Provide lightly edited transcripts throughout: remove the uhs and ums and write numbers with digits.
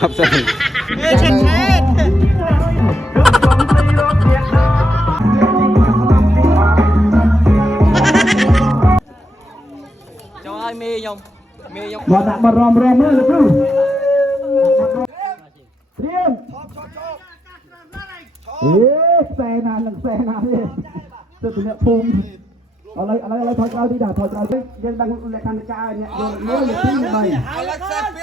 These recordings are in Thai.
ครับเส้นเช็ดcho ai mê không mê không มาดักมารอมมือเลยพี่เตรียมแซนาหนึ่งแซนาเนี่ยตัวเนี่ยพุงอะไรถอดเอาดีด่าถอดเอาไปยังดังเล็กทางกายเนี่ยโยนมือเลยพี่ใบ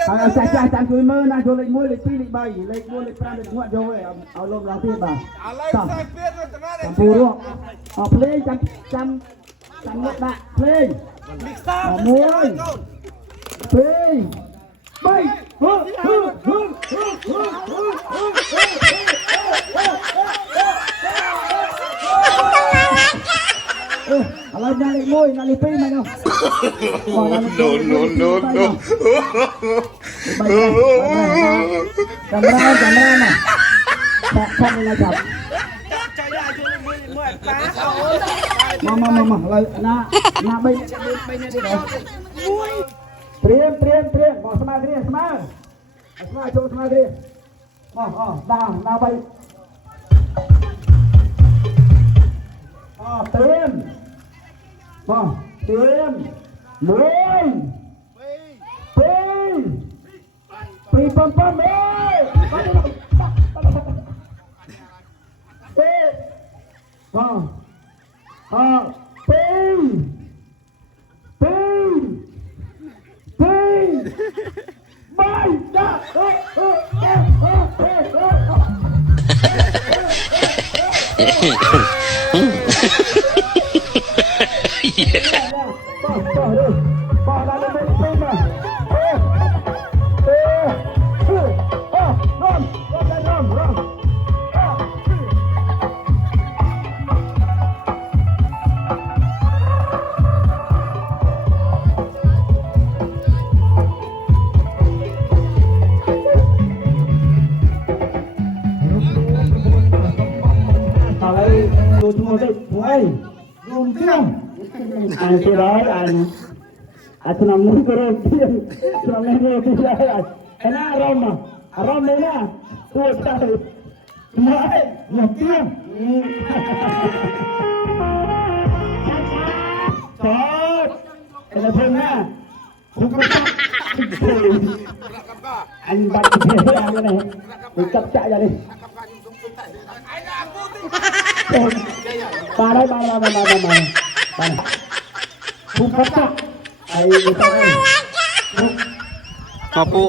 เอาแจกจานคุยมือนะโยนเลยมือเลยพี่ใบเลยมือเลยปลาเลยหัวโยนเอาลมเราที่บ่าจำปูรวกเอาเพลงจำเล็กละเพลงมวยเพลงไปอะไรนาฬิมวยนาฬิปีไหมเนาะ no จำได้น่ะแค่นี้นะครับมาอะไรนาใบเตรียมบอกสมาธิสมาโชว์สมาธิดาวไปเตรียมมวยปีปั๊มเอ้ไม่จ้าดูทั้งหมดเลยไว้รวมเที่ยงอันที่ร้อยอันนั้นมันก็เริ่มเที่ยงสมัยนี้ที่ร้อยอันนั้นอารมณ์เลยนะตัวใจไม่รวมเที่ยงชอบอะไรเพิ่งนะคุณก็จับอันบัตรเทียนอะไรคุณจับจ่ายอะไรปลาได้มาทุกข์ก็ไอ้ไม่ต้องขอปู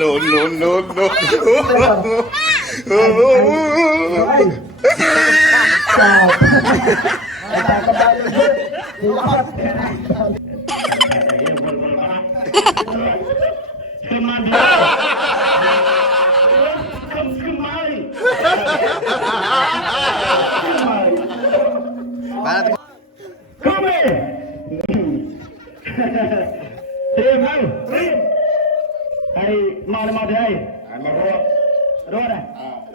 no จ้าแต่ก็ได้เลยดูว่าขึ้นมาดีขึ้นมาเข้าไปเตรียมแล้วไอ้มาได้มารอนะ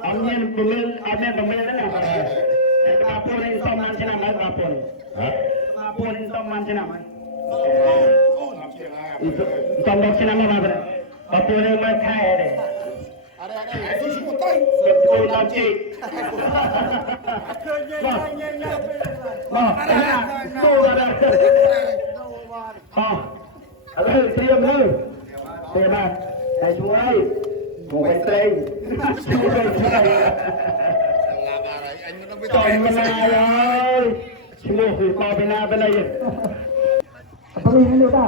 อันนี้เป็นอันนี้เป็นนั่นแหละมาพูดในสมัยชนะไหมมาพูดในสมัยชนะไหมสมัยชนะไหมมาพูดในมาใครเลยกูน้ำจีมาสู้กันเลยอะไรเตรียมเลยเตรียมมาใส่ช่วยหงเต็งช่วยจอยมาเลยช่วยคือต่อไปหน้าไปเลยตรงนี้ให้ดูได้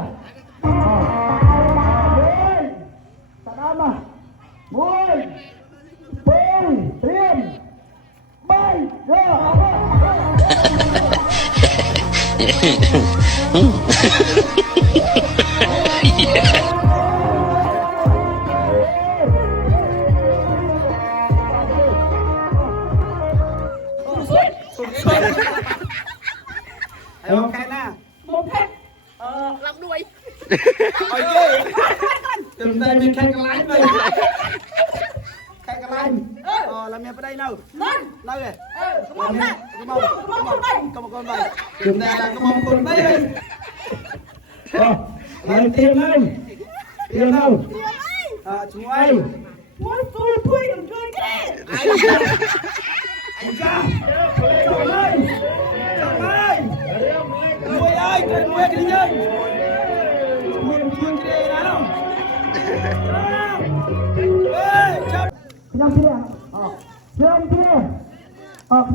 ตาดามามวยเป้งเตรียมไปเด้อแค่หน้าโมเพชรับด้วยโอเคตื่นเต้นมีแข่งกันไลฟ์เลยแข่งกันไลฟ์làm em ở đây đâu đâu rồi come on chúng ta là come on con bay đây làm tiền đâu ช่วยช่วยช่วยช่วยกันช่วยกันไอ้จ้าจับเลยจับเลยรวยไอ้ใครรวยกันยังรวยช่วยกันนะน้องเฮ้ยจับยังที่เนี่ยยังที่เนี่ย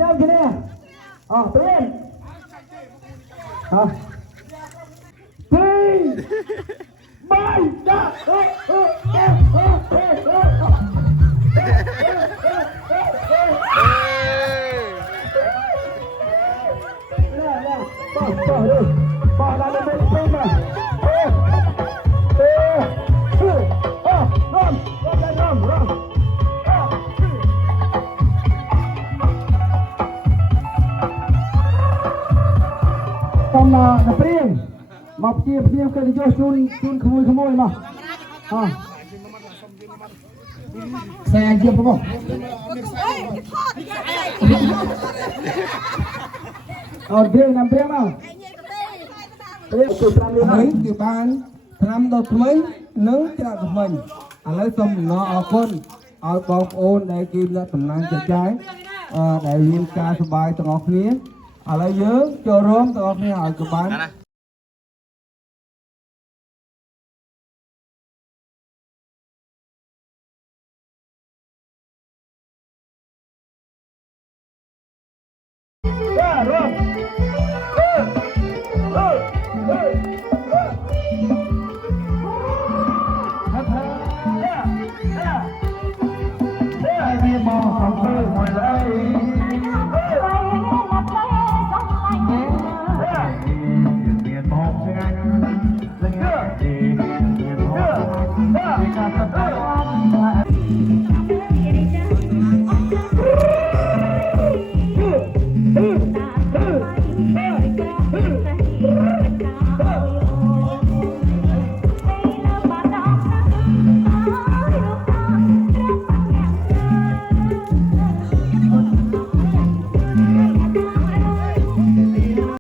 ยังที่เนี่ยเป็นไม่จ้ามาเปรี้ยงมาเปรี้ยงกันจะจูนขโมยมาแซงเยี่ยมปะเอาเปรี้ยงนำเปรี้ยงมาเปรี้ยงจุดตามเลยนะกี่บ้านทำดอกไม้นึ่งจากทำไมอะไรสมน้อเอาคนเอาบอลโอนในกินและตำนานจะใจได้ยินการสบายตลอดนี้อะไรเยอะจะร้องตลอดนี้เอากี่บ้านYeah.